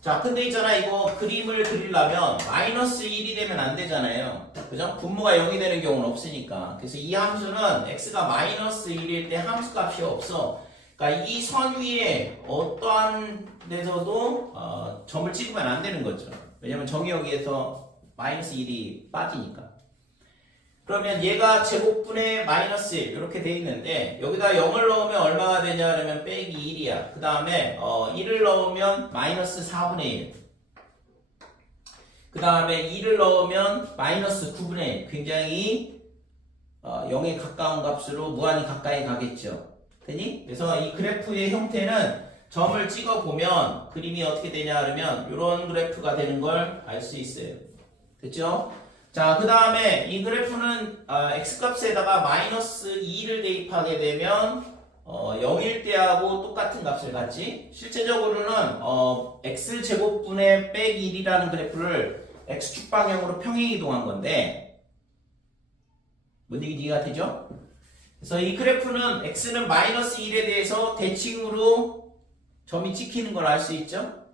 자 근데 있잖아 이거 그림을 그리려면 마이너스 1이 되면 안 되잖아요. 그죠? 분모가 0이 되는 경우는 없으니까. 그래서 이 함수는 x가 마이너스 1일 때 함수값이 없어. 그러니까 이 선 위에 어떠한 데서도 점을 찍으면 안 되는 거죠. 왜냐면 정의역에서 마이너스 1이 빠지니까. 그러면 얘가 제곱분의 마이너스 1 이렇게 돼 있는데 여기다 0을 넣으면 얼마가 되냐 그러면 빼기 1이야. 그 다음에 1을 넣으면 마이너스 4분의 1. 그 다음에 2를 넣으면 마이너스 9분의 1. 굉장히 0에 가까운 값으로 무한히 가까이 가겠죠. 되니? 그래서 이 그래프의 형태는 점을 찍어보면 그림이 어떻게 되냐 그러면 이런 그래프가 되는 걸 알 수 있어요. 됐죠? 자, 그 다음에 이 그래프는 x값에다가 마이너스 2를 대입하게 되면 0일 때하고 똑같은 값을 갖지. 실제적으로는 x제곱분의 빼기 1이라는 그래프를 x축 방향으로 평행 이동한 건데 뭔 얘기인지 이해가 되죠? 그래서 이 그래프는 x는 마이너스 1에 대해서 대칭으로 점이 찍히는 걸 알 수 있죠?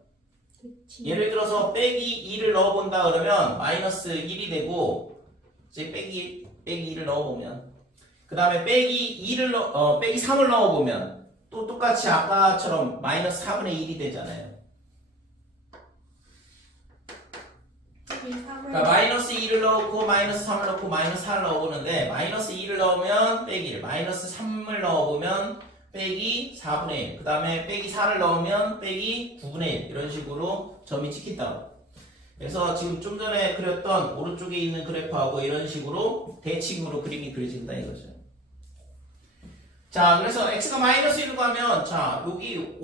예를 들어서 빼기 2를 넣어본다 그러면 마이너스 1이 되고 이제 빼기 2를 넣어보면 그 다음에 빼기 3을 넣어보면 또 똑같이 아까처럼 마이너스 4분의 1이 되잖아요. 그러니까 마이너스 2를 넣고 마이너스 3을 넣고 마이너스 4를 넣어보는데 마이너스 2를 넣으면 빼기 1, 마이너스 3을 넣어보면 빼기 4분의 1, 그 다음에 빼기 4를 넣으면 빼기 9분의 1 이런 식으로 점이 찍힌다고. 그래서 지금 좀 전에 그렸던 오른쪽에 있는 그래프하고 이런 식으로 대칭으로 그림이 그려진다 이거죠. 자, 그래서 x가 마이너스 1로 가면 자 여기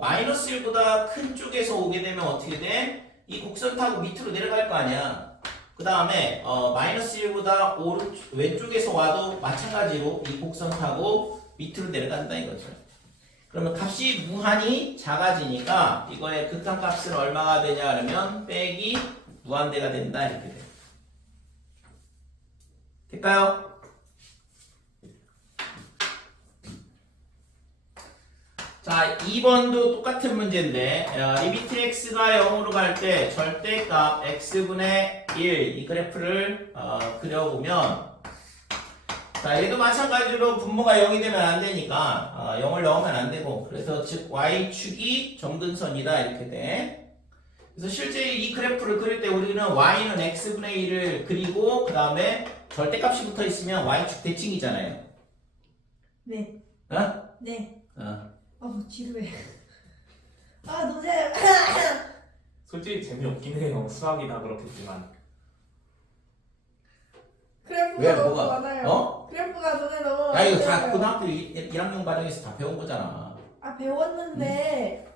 마이너스 1보다 큰 쪽에서 오게 되면 어떻게 돼? 이 곡선 타고 밑으로 내려갈 거 아니야. 그 다음에 마이너스 1보다 왼쪽에서 와도 마찬가지로 이 곡선 타고 밑으로 내려간다 이거죠. 그러면 값이 무한히 작아지니까 이거의 극한값은 얼마가 되냐 하면 빼기 무한대가 된다 이렇게 돼. 될까요? 자, 2번도 똑같은 문제인데 리미트 x가 0으로 갈 때 절대값 x분의 1 이 그래프를 그려보면 자, 얘도 마찬가지로 분모가 0이 되면 안 되니까 0을 넣으면 안 되고 그래서 즉 y축이 정근선이다 이렇게 돼. 그래서 실제 이 그래프를 그릴 때 우리는 y는 x분의 1을 그리고 그 다음에 절대값이 붙어 있으면 y축 대칭이잖아요. 네. 어? 네. 지루해. 노잼. 솔직히 재미없긴 해요. 수학이나 그렇겠지만. 그래프가 왜, 너무 뭐가? 많아요. 그래프가 눈에 너무 야, 이거 다 많아요. 고등학교 1학년 과정에서 다 배운 거잖아. 배웠는데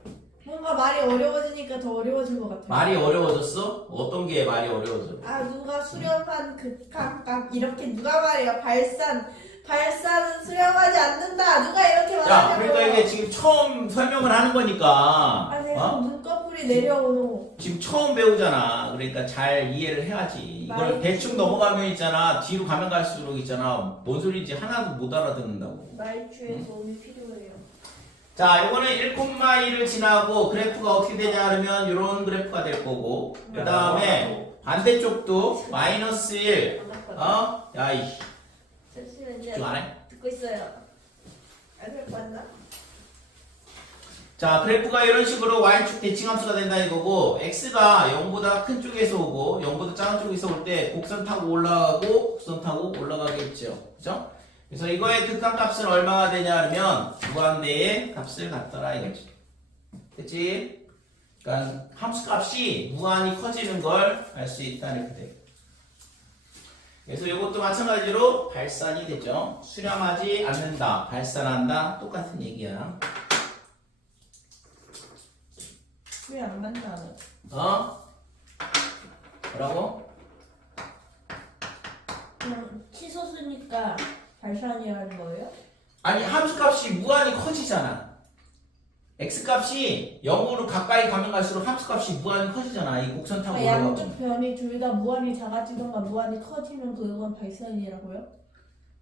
뭔가 말이 어려워지니까 더 어려워진 것 같아요. 말이 어려워졌어? 어떤 게 말이 어려워져? 누가 수렴한 극한값 이렇게 누가 말해요? 발산은 수렴하지 않는다. 누가 이렇게 야, 말하냐고. 그러니까 이게 지금 처음 설명을 하는 거니까. 내가 눈꺼풀이 내려오노. 지금 처음 배우잖아. 그러니까 잘 이해를 해야지. 이걸 말이 대충 넘어가면 있잖아. 뒤로 가면 갈수록 있잖아. 뭔 소리인지 하나도 못 알아듣는다고. 말주에 도움이 필요해요. 자, 이거는 1,2를 지나고 그래프가 어떻게 되냐 하면 이런 그래프가 될 거고. 그 다음에 반대쪽도 마이너스 1. 야, 이씨. 잠시만요. 좀 안 해? 듣고 있어요. 안 맞나? 자, 그래프가 이런 식으로 y축 대칭함수가 된다 이거고 x가 0보다 큰 쪽에서 오고 0보다 작은 쪽에서 올 때 곡선 타고 올라가고 곡선 타고 올라가겠죠. 그죠? 그래서 이거의 극한값은 얼마가 되냐 하면 무한대의 값을 갖더라 이거지. 됐지? 그러니까 함수값이 무한히 커지는 걸 알 수 있다 이렇게 돼. 그래서 이것도 마찬가지로 발산이 되죠. 수렴하지 않는다, 발산한다 똑같은 얘기야. 왜 안 만나는? 뭐라고? 그냥 치솟으니까 발산이라는 거예요? 아니 함수값이 무한히 커지잖아. x값이 0으로 가까이 가면 갈수록 함수값이 무한히 커지잖아. 이 곡선 타고 올라가고. 양쪽 변이 둘 다 무한히 작아지던가 무한히 커지면 그건 발산이라고요?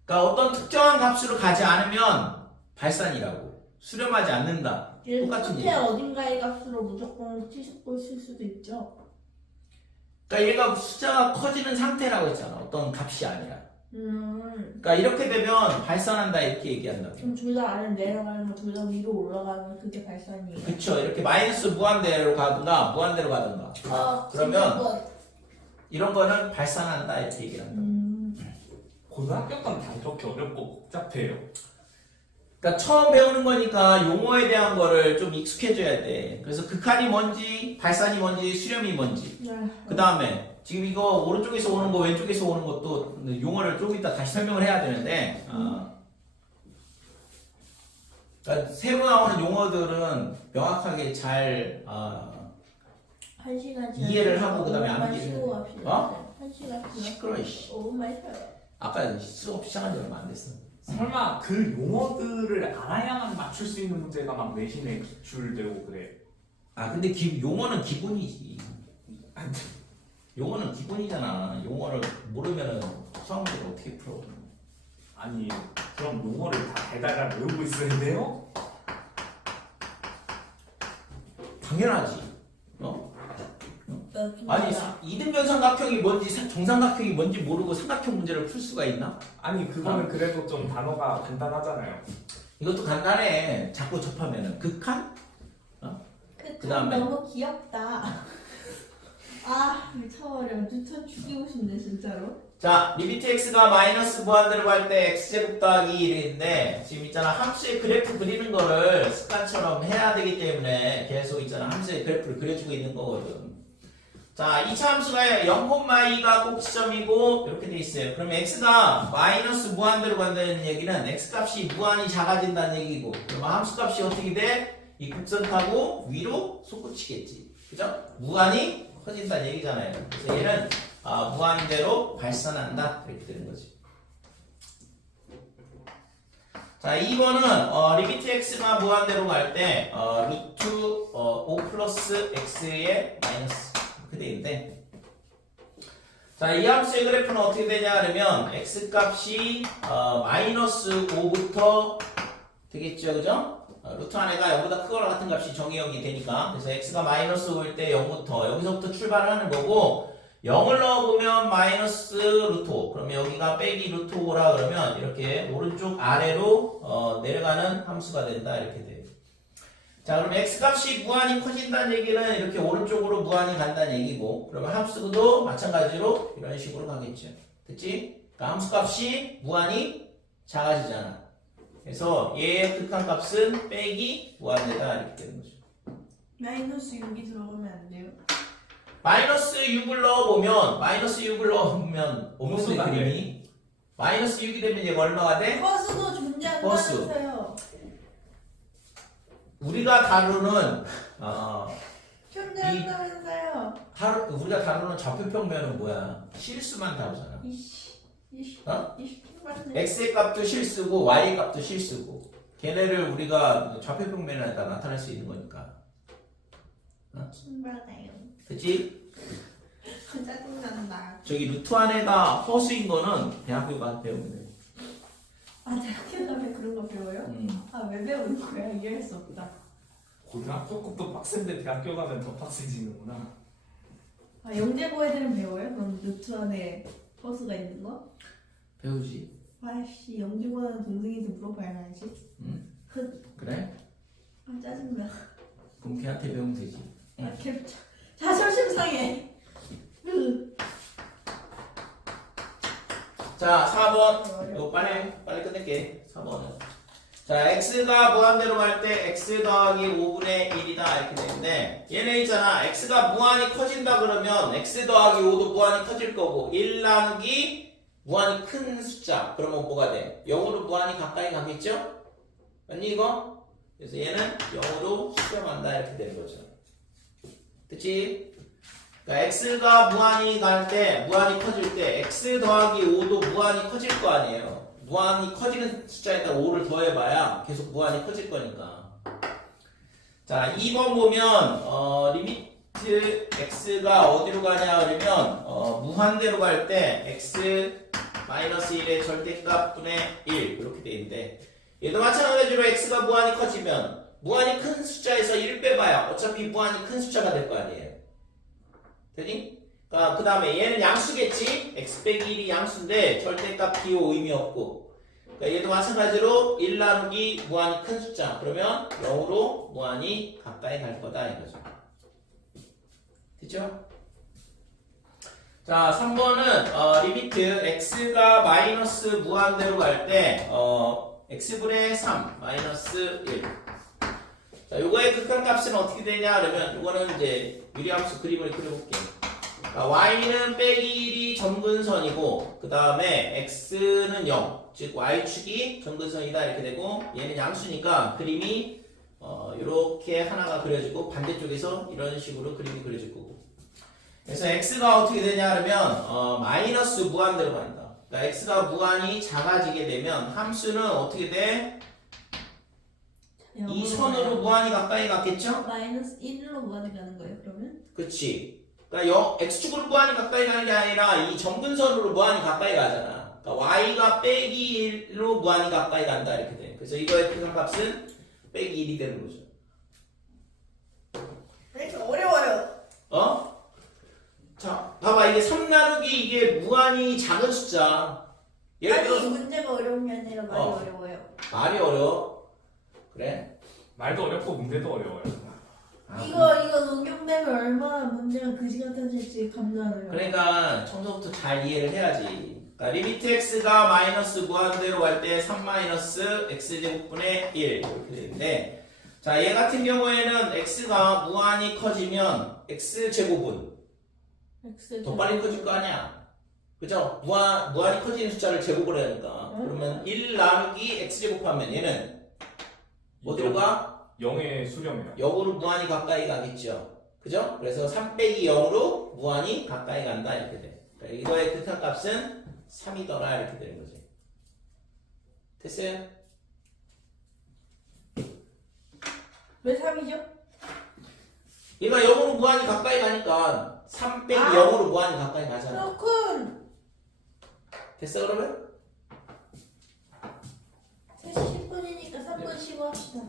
그러니까 어떤 특정한 값으로 가지 않으면 발산이라고. 수렴하지 않는다. 똑같은 끝에 얘기. 어딘가의 값으로 무조건 치솟고 있을 수도 있죠. 그러니까 얘가 숫자가 커지는 상태라고 했잖아. 어떤 값이 아니라. 그러니까 이렇게 되면 발산한다 이렇게 얘기한다고. 그럼 둘 다 아래 내려가는 거, 둘 다 위로 올라가면 그게 발산이에요. 그쵸. 이렇게 마이너스 무한대로 가든가 무한대로 가든가. 그러면 이런 거는 발산한다 이렇게 얘기를 한다. 고등학교 때는 다 이렇게 어렵고 복잡해요. 그러니까 처음 배우는 거니까 용어에 대한 거를 좀 익숙해져야 돼. 그래서 극한이 뭔지, 발산이 뭔지, 수렴이 뭔지. 그 다음에 지금 이거 오른쪽에서 오는 거, 왼쪽에서 오는 것도 용어를 좀 이따 다시 설명을 해야 되는데, 그러니까 새로 나오는 용어들은 명확하게 잘 한 시간 이해를 하고 그다음에 암기를. 한 시간 시끄러워. 이씨. 5분만 쉬어요. 아까 수업 시작한 지 얼마 안 됐어. 설마 그 용어들을 알아야만 맞출 수 있는 문제가 막 내신에 기출되고 그래. 근데 용어는 기본이지. 용어는 기본이잖아. 용어를 모르면은 수학 문제를 어떻게 풀어? 아니 그럼 용어를 다 달달달 외우고 있어야 돼요? 당연하지. 아니 이등변 삼각형이 뭔지 정삼각형이 뭔지 모르고 삼각형 문제를 풀 수가 있나? 아니 그거는 그래도 좀 단어가 간단하잖아요. 이것도 간단해. 자꾸 접하면은 극한? 그다음에. 너무 귀엽다. 아 미쳐버려. 뉴턴 죽이고 싶네 진짜로. 자, 리미트 x가 마이너스 무한대로 갈 때 x제곱 더하기 1인데 지금 있잖아 함수의 그래프 그리는 거를 습관처럼 해야 되기 때문에 계속 있잖아 함수의 그래프를 그려주고 있는 거거든. 자, 2차 함수가 0,2가 꼭 지점이고 이렇게 돼 있어요. 그럼 x가 마이너스 무한대로 간다는 얘기는 x값이 무한히 작아진다는 얘기고 그러면 함수값이 어떻게 돼? 이 곡선 타고 위로 솟구치겠지. 그죠? 무한히 커진다는 얘기잖아요. 그래서 얘는 무한대로 발산한다 이렇게 되는 거지. 자, 2번은 리미트 x가 무한대로 갈 때 루트 5 플러스 x의 마이너스 이렇게 돼 있는데 자, 이 함수의 그래프는 어떻게 되냐 하면 x값이 마이너스 5부터 되겠죠, 그죠? 루트 안에가 0보다 크거나 같은 값이 정의역이 되니까 그래서 x가 마이너스 5일 때 0부터 여기서부터 출발을 하는 거고 0을 넣어보면 마이너스 루트 5 그러면 여기가 빼기 루트 5라 그러면 이렇게 오른쪽 아래로 내려가는 함수가 된다 이렇게 돼요. 자, 그럼 x값이 무한히 커진다는 얘기는 이렇게 오른쪽으로 무한히 간다는 얘기고 그러면 함수도 마찬가지로 이런 식으로 가겠죠. 됐지? 그러니까 함수값이 무한히 작아지잖아. 그래서 얘의 극한값은 빼기 무한대다 이렇게 되는 거죠. 마이너스 6이 들어가면 안 돼요? 마이너스 6을 넣어보면 없는데 그림이 마이너스 6이 되면 얘가 얼마가 돼? 버스도 존재한다면서요. 우리가 다루는 존재한다면서요. 우리가 다루는 좌표평면은 뭐야? 실수만 다루잖아. x의 값도 실수고 y의 값도 실수고 걔네를 우리가 좌표평면에다 나타낼 수 있는 거니까. 신발다요. 그치? 짜증난다. 저기 루트 안에가 허수인 거는 대학교 가서 배우면 돼. 아 대학교 가면 그런 거 배워요? 아 왜 배우는 거야? 이해할 수 없다. 고등학교 것도 빡센데 대학교 가면 더 빡세지는구나. 아 영재고 애들은 배워요? 그럼 루트 안에 버스가 있는 거? 배우지. 아이씨 영재고는 동생한테 물어봐야 알지? 그래? 아 짜증나. 그럼 걔한테 배우면 되지. 아 걔 자존심 상해. 자, 4번. 이거 빨리 끝낼게. 4번은. 자, x가 무한대로 갈 때 x 더하기 5분의 1이다 이렇게 되는데 얘네 있잖아. x가 무한히 커진다 그러면 x 더하기 5도 무한히 커질 거고 1 나누기 무한히 큰 숫자. 그러면 뭐가 돼? 0으로 무한히 가까이 가겠죠? 맞니 이거? 그래서 얘는 0으로 수렴한다 이렇게 되는 거죠. 그치? 그러니까 x가 무한히 갈 때, 무한히 커질 때 x 더하기 5도 무한히 커질 거 아니에요. 무한히 커지는 숫자에다 5를 더해봐야 계속 무한히 커질 거니까. 자, 2번 보면 리미트 x가 어디로 가냐 그러면 무한대로 갈 때 x 마이너스 1의 절대값 분의 1 이렇게 돼 있는데 얘도 마찬가지로 x가 무한히 커지면 무한히 큰 숫자에서 1 빼봐야 어차피 무한히 큰 숫자가 될 거 아니에요. 되니? 그 다음에 얘는 양수겠지? x 빼기 1이 양수인데 절대값 비호 의미 없고 그러니까 얘도 마찬가지로 1 나누기 무한히 큰 숫자 그러면 0으로 무한히 가까이 갈 거다 이거죠. 됐죠? 자, 3번은 리미트 x가 마이너스 무한대로 갈 때 x분의 3 마이너스 1 자, 요거의 극한값은 어떻게 되냐 그러면 요거는 이제 유리함수 그림을 그려볼게. y는 빼기 1이 점근선이고 그 다음에 x는 0 즉 y축이 점근선이다 이렇게 되고 얘는 양수니까 그림이 이렇게 하나가 그려지고 반대쪽에서 이런 식으로 그림이 그려질 거고 그래서 x가 어떻게 되냐 그러면 마이너스 무한대로 간다. 그러니까 x가 무한히 작아지게 되면 함수는 어떻게 돼? 이 선으로 무한히 가까이 갔겠죠? 마이너스 1로 무한히 가는 거예요 그러면? 그치. 그러니까 x축으로 무한히 가까이 가는 게 아니라 이 점근선으로 무한히 가까이 가잖아. 그러니까 y가 빼기 1로 무한히 가까이 간다 이렇게 돼. 그래서 이거의 극한값은 빼기 1이 되는 거죠. 왜 이렇게 어려워요? 무한히 작은 숫자. 예를 아니 들어서 문제가 어려운 게 아니라 많이 어. 어려워요. 말이 어려워. 그래? 말도 어렵고 문제도 어려워요. 이거 녹용되면 얼마나 문제가 그지 같아질지 감나요. 그러니까 청소부터 잘 이해를 해야지. 그러니까 리미트 x가 마이너스 무한대로 갈 때 3 마이너스 x제곱분의 1 이렇게 되는데, 자, 얘 같은 경우에는 x가 무한히 커지면 x제곱은 더 빨리 커질 거 아니야. 그죠? 무한히 커지는 숫자를 제곱을 해야 하니까. 그러면 1 나누기 x제곱하면 얘는 뭐 들어가? 0의 수렴이요. 0으로 무한히 가까이 가겠죠. 그죠? 그래서 3 빼기 0으로 무한히 가까이 간다 이렇게 돼. 그러니까 이거의 극한값은 3이더라 이렇게 되는 거지. 됐어요? 왜 3이죠? 얘가 0으로 무한히 가까이 가니까 3 빼기 0으로 무한히 가까이 가잖아. 그렇군. 됐어 그러면? 3시 10분이니까 3분 쉬고 합시다.